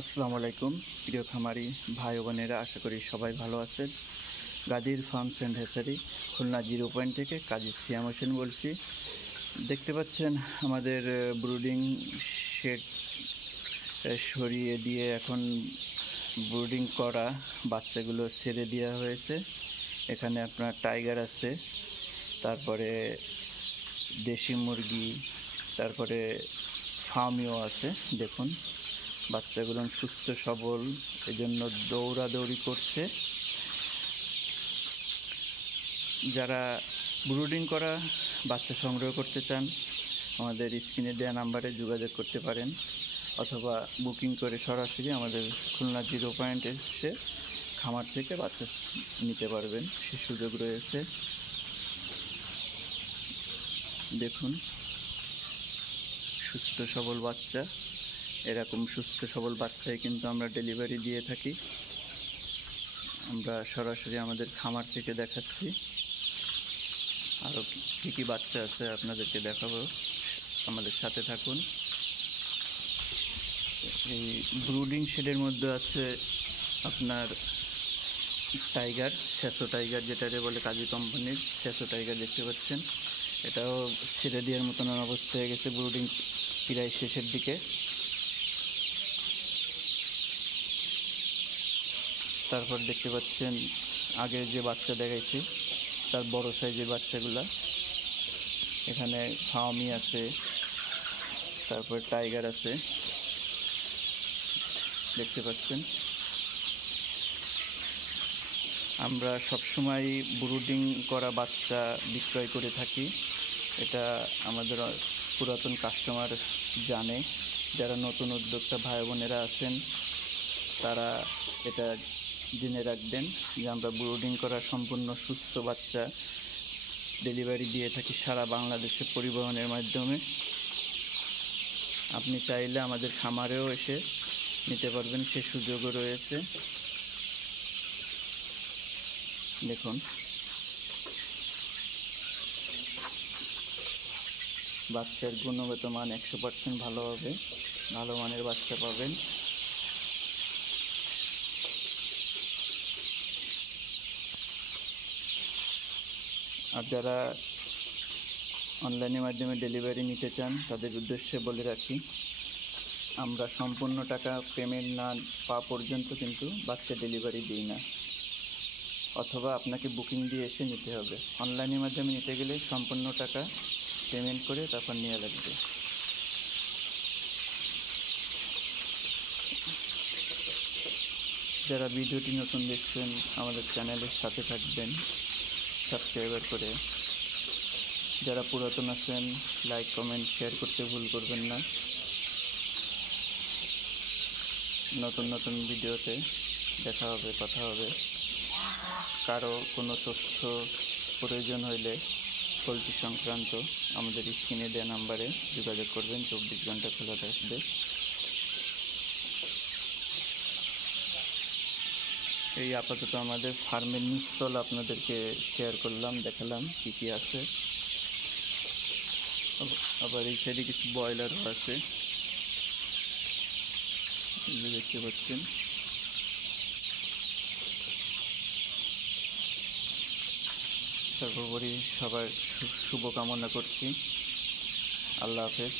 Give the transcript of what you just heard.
আসসালামু আলাইকুম প্রিয় খামারি ভাই ও বোনেরা, আশা করি সবাই ভালো আছেন। গাদির farms and hatchery Khulna 0 point থেকে কাজী সিয়াম হোসেন বলছি। দেখতে পাচ্ছেন আমাদের ব্রুডিং শেড সরিয়ে দিয়ে এখন ব্রুডিং করা বাচ্চাগুলো ছেড়ে দেওয়া হয়েছে। এখানে আপনার টাইগার আছে, তারপরে দেশি মুরগি, তারপরে ফার্মিও আছে। দেখুন বাচ্চাগুলো সুস্থ সবল, এজন্য দৌড়াদৌড়ি করছে। যারা ব্রুডিং করা বাচ্চা সংগ্রহ করতে চান আমাদের স্ক্রিনে দেওয়া নাম্বারে যোগাযোগ করতে পারেন, অথবা বুকিং করে সরাসরি আমাদের খুলনা 0 পয়েন্টে এসে খামার থেকে বাচ্চা নিতে পারবেন, সে সুযোগ রয়েছে। দেখুন সুস্থ সবল বাচ্চা, এরকম সুস্থ সবল বাচ্চাই কিন্তু আমরা ডেলিভারি দিয়ে থাকি। আমরা সরাসরি আমাদের খামার থেকে দেখাচ্ছি, আরও কী কী বাচ্চা আছে আপনাদেরকে দেখাবো, আমাদের সাথে থাকুন। এই ব্রুডিং শেডের মধ্যে আছে আপনার টাইগার, স্যাসো টাইগার, যেটারে বলে কাজী কোম্পানির স্যাসো টাইগার দেখতে পাচ্ছেন। এটাও ছেড়ে দেওয়ার মতন অবস্থা হয়ে গেছে, ব্রুডিং প্রায় শেষের দিকে। তারপর দেখতে পাচ্ছেন আগে যে বাচ্চা দেখাইছি তার বড় সাইজের বাচ্চাগুলা। এখানে ফার্মি আছে, তারপর টাইগার আছে, দেখতে পাচ্ছেন। আমরা সবসময় ব্রুডিং করা বাচ্চা বিক্রয় করে থাকি, এটা আমাদের পুরাতন কাস্টমার জানে। যারা নতুন উদ্যোক্তা ভাই বোনেরা আছেন তারা এটা জেনে রাখবেন যে আমরা ব্রুডিং করা সম্পূর্ণ সুস্থ বাচ্চা ডেলিভারি দিয়ে থাকি সারা বাংলাদেশে পরিবহনের মাধ্যমে। আপনি চাইলে আমাদের খামারেও এসে নিতে পারবেন, সে সুযোগও রয়েছে। দেখুন বাচ্চার গুণগত মান 100% ভালো হবে, ভালো মানের বাচ্চা পাবেন। আর যারা অনলাইনের মাধ্যমে ডেলিভারি নিতে চান তাদের উদ্দেশ্যে বলে রাখি, আমরা সম্পূর্ণ টাকা পেমেন্ট না পাওয়া পর্যন্ত কিন্তু বাচ্চা ডেলিভারি দিই না, অথবা আপনাকে বুকিং দিয়ে এসে নিতে হবে। অনলাইনের মাধ্যমে নিতে গেলে সম্পূর্ণ টাকা পেমেন্ট করে তারপর নেওয়া লাগবে। যারা ভিডিওটি নতুন দেখছেন আমাদের চ্যানেলের সাথে থাকবেন সাবস্ক্রাইবার করে। যারা পুরাতন আছেন লাইক কমেন্ট শেয়ার করতে ভুল করবেন না। নতুন নতুন ভিডিওতে দেখা হবে, কথা হবে। কারো কোনো তথ্য প্রয়োজন হইলে পোলট্রি সংক্রান্ত আমাদের স্ক্রিনে দেওয়া নাম্বারে যোগাযোগ করবেন, 24 ঘন্টা খোলা থাকবে। এই আপাতত আমাদের ফার্মের নিচতল আপনাদেরকে শেয়ার করলাম, দেখালাম কী কী আছে। আবার এই সাইডে কিছু ব্রয়লারও আছে, দেখতে পাচ্ছেন। সর্বোপরি সবার শুভকামনা করছি। আল্লাহ হাফেজ।